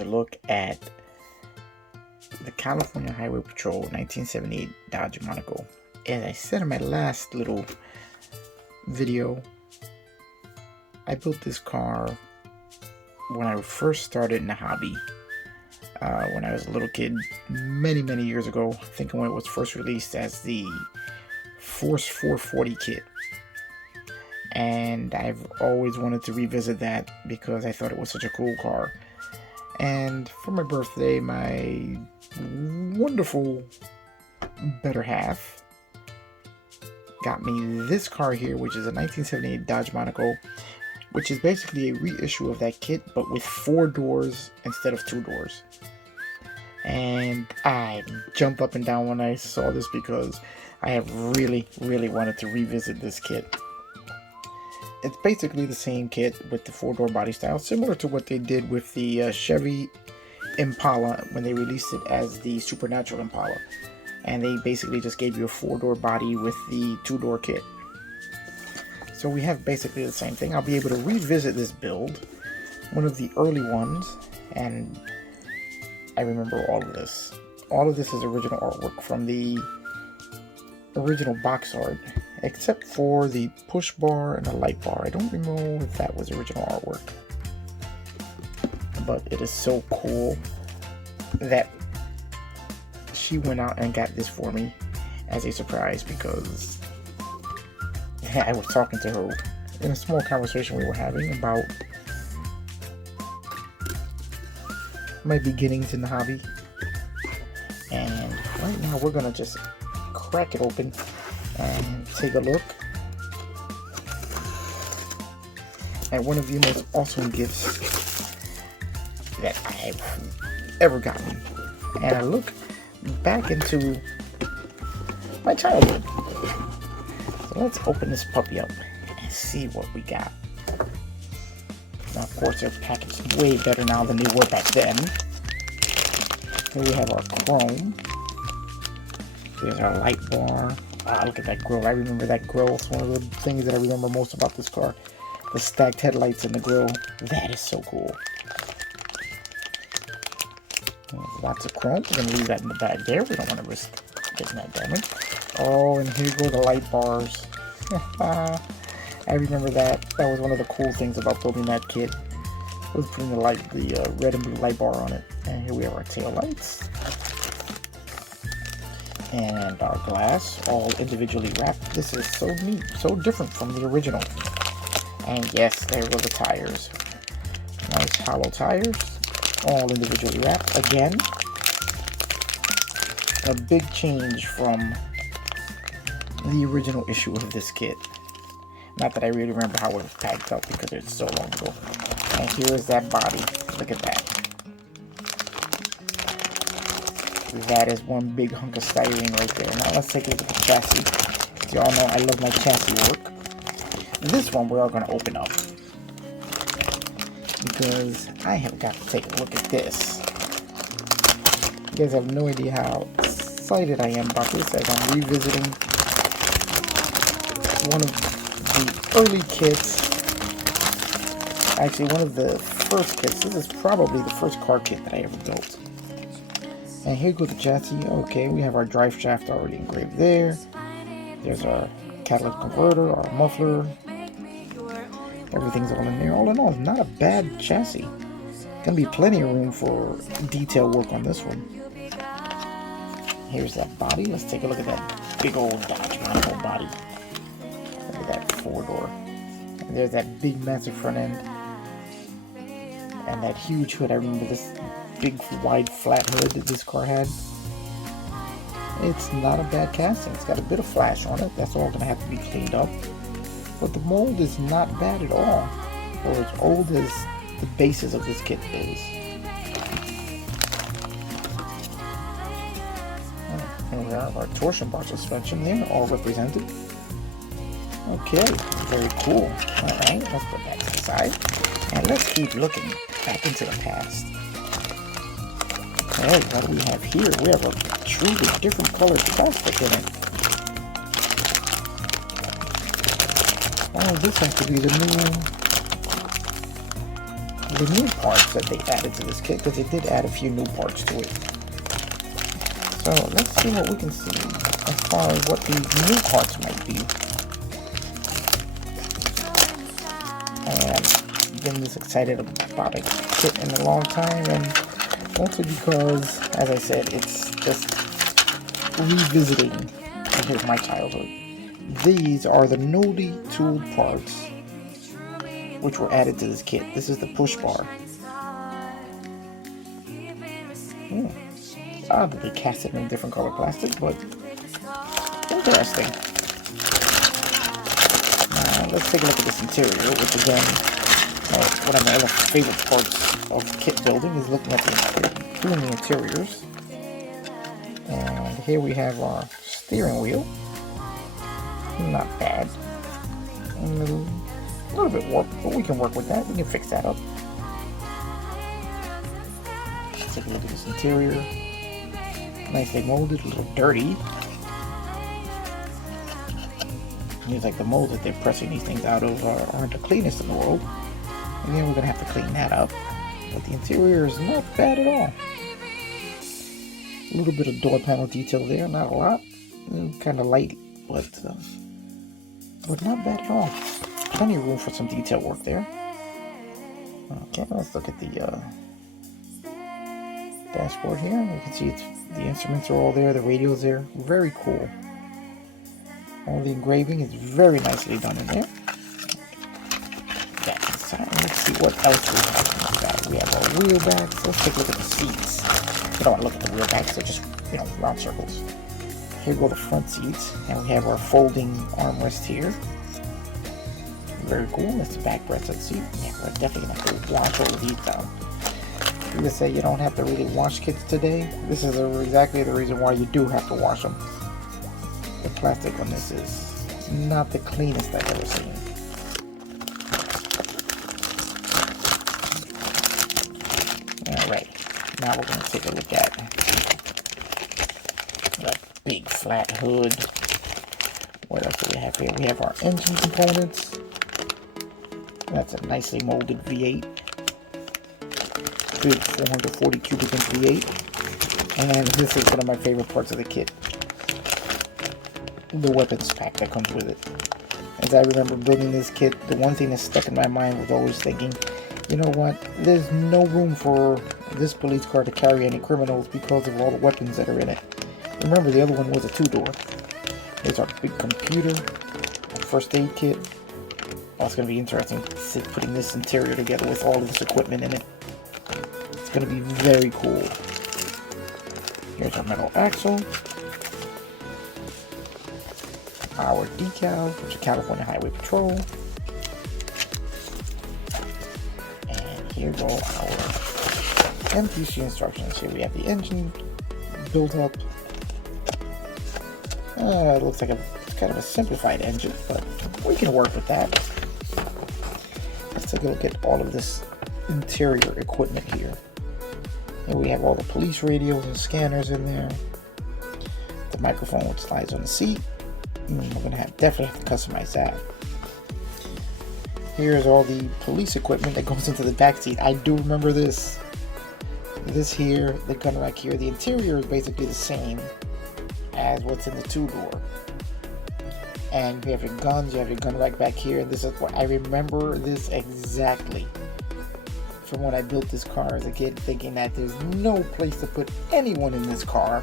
a look at the California Highway Patrol 1978 Dodge Monaco. As I said in my last little video, I built this car when I first started in the hobby. When I was a little kid, many years ago. I think when it was first released as the Force 440 kit. And I've always wanted to revisit that because I thought it was such a cool car. And for my birthday, my wonderful better half got me this car here, which is a 1978 Dodge Monaco, which is basically a reissue of that kit, but with 4 doors instead of 2 doors. And I jumped up and down when I saw this because I have really wanted to revisit this kit. It's basically the same kit with the 4-door body style, similar to what they did with the Chevy Impala when they released it as the Supernatural Impala. And they basically just gave you a 4-door body with the 2-door kit. So we have basically the same thing. I'll be able to revisit this build, one of the early ones, and I remember all of this. All of this is original artwork from the original box art, except for the push bar and the light bar. I don't know if that was original artwork, but it is so cool that she went out and got this for me as a surprise, because I was talking to her in a small conversation we were having about my beginnings in the hobby. And right now we're gonna just crack it open and take a look at one of the most awesome gifts that I've ever gotten. And I look back into my childhood. So let's open this puppy up and see what we got. Now, of course, they're packaged way better now than they were back then. Here we have our chrome. Here's our light bar. Ah, look at that grill. I remember that grill. It's one of the things that I remember most about this car. The stacked headlights in the grill. That is so cool. There's lots of chrome. We're going to leave that in the bag there. We don't want to risk getting that damaged. Oh, and here go the light bars. I remember that. That was one of the cool things about building that kit. Was putting the red and blue light bar on it. And here we have our tail lights. And our glass, all individually wrapped. This is so neat, so different from the original. And yes, there were the tires. Nice hollow tires, all individually wrapped. Again, a big change from the original issue of this kit. Not that I really remember how it was packed up because it's so long ago. And here is that body. Look at that. That is one big hunk of styrene right there. Now let's take a look at the chassis. As you all know, I love my chassis work. This one we are going to open up, because I have got to take a look at this. You guys have no idea how excited I am about this, as I'm revisiting one of the early kits. Actually, one of the first kits. This is probably the first car kit that I ever built. And here goes the chassis. Okay, we have our drive shaft already engraved there. There's our catalytic converter, our muffler. Everything's all in there. All in all, not a bad chassis. Gonna be plenty of room for detail work on this one. Here's that body. Let's take a look at that big old Dodge Monaco body. Look at that 4-door. And there's that big massive front end. And that huge hood. I remember this big wide flat hood that this car had. It's not a bad casting. It's got a bit of flash on it. That's all going to have to be cleaned up. But the mold is not bad at all, for as old as the basis of this kit is. And we have our torsion bar suspension there, all represented. Okay, very cool. Alright, let's put that to the side. And let's keep looking back into the past. Okay, what do we have here? We have a truly different colored plastic in it. Oh, this has to be the the new parts that they added to this kit, because they did add a few new parts to it. So let's see what we can see as far as what these new parts might be. And I've been this excited about a kit in a long time, and mostly because, as I said, it's just revisiting my childhood. These are the newly tooled parts which were added to this kit. This is the push bar. Odd that they cast it in a different color plastic, but interesting. Let's take a look at this interior, which again, one of my other favorite parts of kit building is looking at the interiors. And here we have our steering wheel. Not bad. A little bit warped, but we can work with that. We can fix that up. Let's take a look at this interior. Nicely molded, a little dirty. Seems like the molds that they're pressing these things out of aren't the cleanest in the world. Again, we're going to have to clean that up. But the interior is not bad at all. A little bit of door panel detail there, not a lot. Kind of light, but not bad at all. Plenty of room for some detail work there. Okay, let's look at the dashboard here. You can see the instruments are all there, the radio's there. Very cool. All the engraving is very nicely done in there. That's inside. Let's see what else we have inside. We have our wheel backs. Let's take a look at the seats. You don't want to look at the wheel backs, they're just, round circles. Here go the front seats, and we have our folding armrest here. Very cool. That's the backrest of the seat. Yeah, we're definitely going to have to wash all of these down. You would say you don't have to really wash kits today. This is exactly the reason why you do have to wash them. The plastic on this is not the cleanest I've ever seen. Alright, now we're going to take a look at the big flat hood. What else do we have here? We have our engine components. That's a nicely molded V8. Big 440 cubic inch V8. And this is one of my favorite parts of the kit. The weapons pack that comes with it. As I remember building this kit, the one thing that stuck in my mind was always thinking, you know what, there's no room for this police car to carry any criminals because of all the weapons that are in it. Remember, the other one was a two-door. There's our big computer, our first aid kit. Oh, it's going to be interesting putting this interior together with all of this equipment in it. It's going to be very cool. Here's our metal axle. Our decals, which are California Highway Patrol. And here go our MPC instructions. Here we have the engine built up. It looks like it's kind of a simplified engine, but we can work with that. Let's take a look at all of this interior equipment here. Here we have all the police radios and scanners in there. The microphone which slides on the seat. We're going to definitely have to customize that. Here's all the police equipment that goes into the back seat. I do remember this. This here, the gun rack here, the interior is basically the same as what's in the two-door. And you have your guns, you have your gun rack back here, and this is what I remember this exactly from when I built this car as a kid, thinking that there's no place to put anyone in this car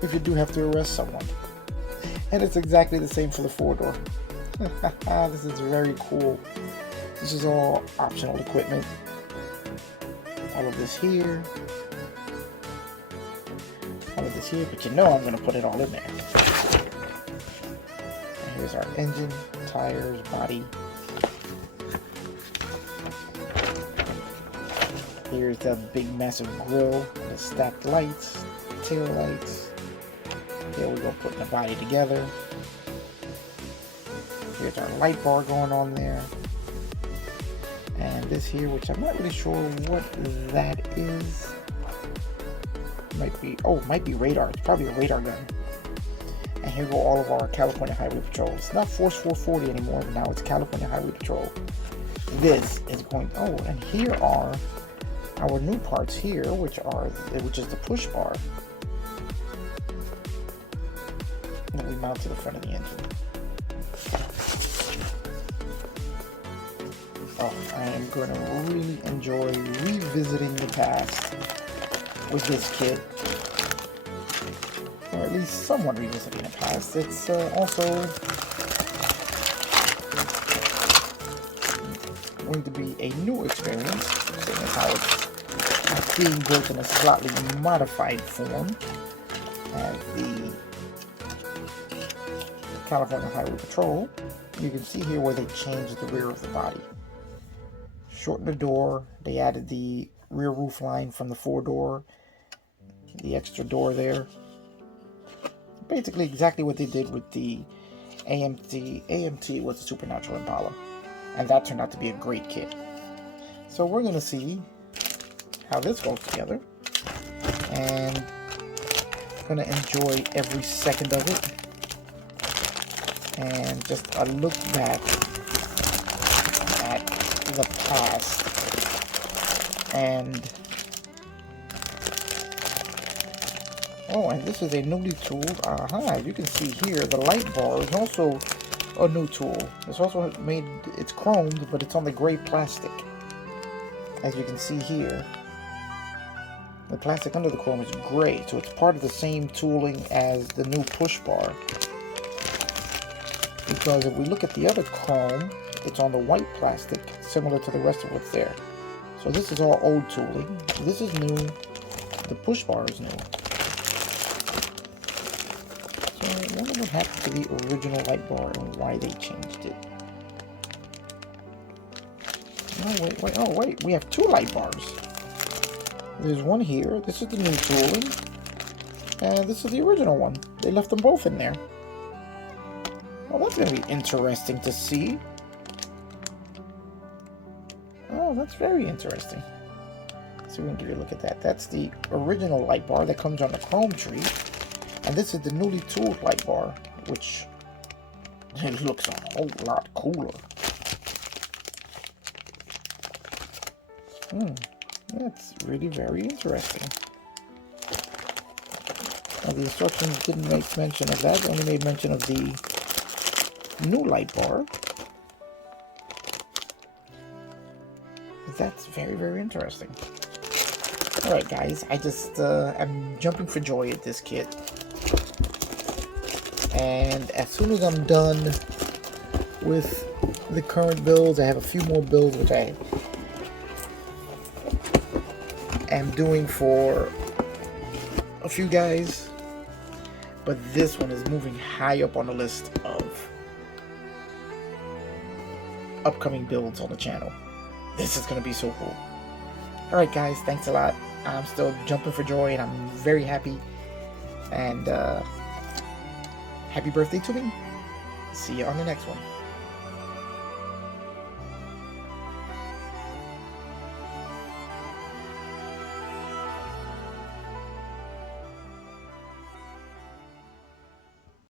if you do have to arrest someone. And it's exactly the same for the four-door. This is very cool. This is all optional equipment. All of this here. All of this here, but I'm going to put it all in there. And here's our engine, tires, body. Here's the big massive grille, the stacked lights, tail lights. Here we go, putting the body together. Here's our light bar going on there. And this here, which I'm not really sure what that is. Might be radar. It's probably a radar gun. And here go all of our California Highway Patrol. It's not Force 440 anymore, but now it's California Highway Patrol. this is going, oh, and here are our new parts here, which is the push bar that we mount to the front of the engine. Oh, I am going to really enjoy revisiting the past with this kit, or at least somewhat revisiting the past. It's also going to be a new experience, seeing as how it's being built in a slightly modified form at the California Highway Patrol. You can see here where they changed the rear of the body. Shortened the door, they added the rear roof line from the 4-door, the extra door there. Basically exactly what they did with the AMT was the Supernatural Impala, and that turned out to be a great kit. So we're going to see how this goes together, and I'm going to enjoy every second of it, and just a look back at the past. And oh, and this is a newly tooled, you can see here the light bar is also a new tool. It's also made, it's chromed, but it's on the gray plastic. As you can see here, the plastic under the chrome is gray, so it's part of the same tooling as the new push bar. Because if we look at the other chrome, it's on the white plastic, similar to the rest of what's there. So this is all old tooling. This is new. The push bar is new. So I wonder what happened to the original light bar and why they changed it. Oh wait, we have two light bars. There's one here. This is the new tooling. And this is the original one. They left them both in there. Well, that's going to be interesting to see. Oh, that's very interesting. So we can give you a look at that. That's the original light bar that comes on the chrome tree. And this is the newly tooled light bar, which it looks a whole lot cooler. That's really very interesting. Now, the instructions didn't make mention of that. They only made mention of the new light bar. That's very, very interesting. Alright guys, I just I'm jumping for joy at this kit. And as soon as I'm done with the current builds, I have a few more builds which I am doing for a few guys. But this one is moving high up on the list of upcoming builds on the channel. This is going to be so cool. Alright guys, thanks a lot. I'm still jumping for joy and I'm very happy. And happy birthday to me. See you on the next one.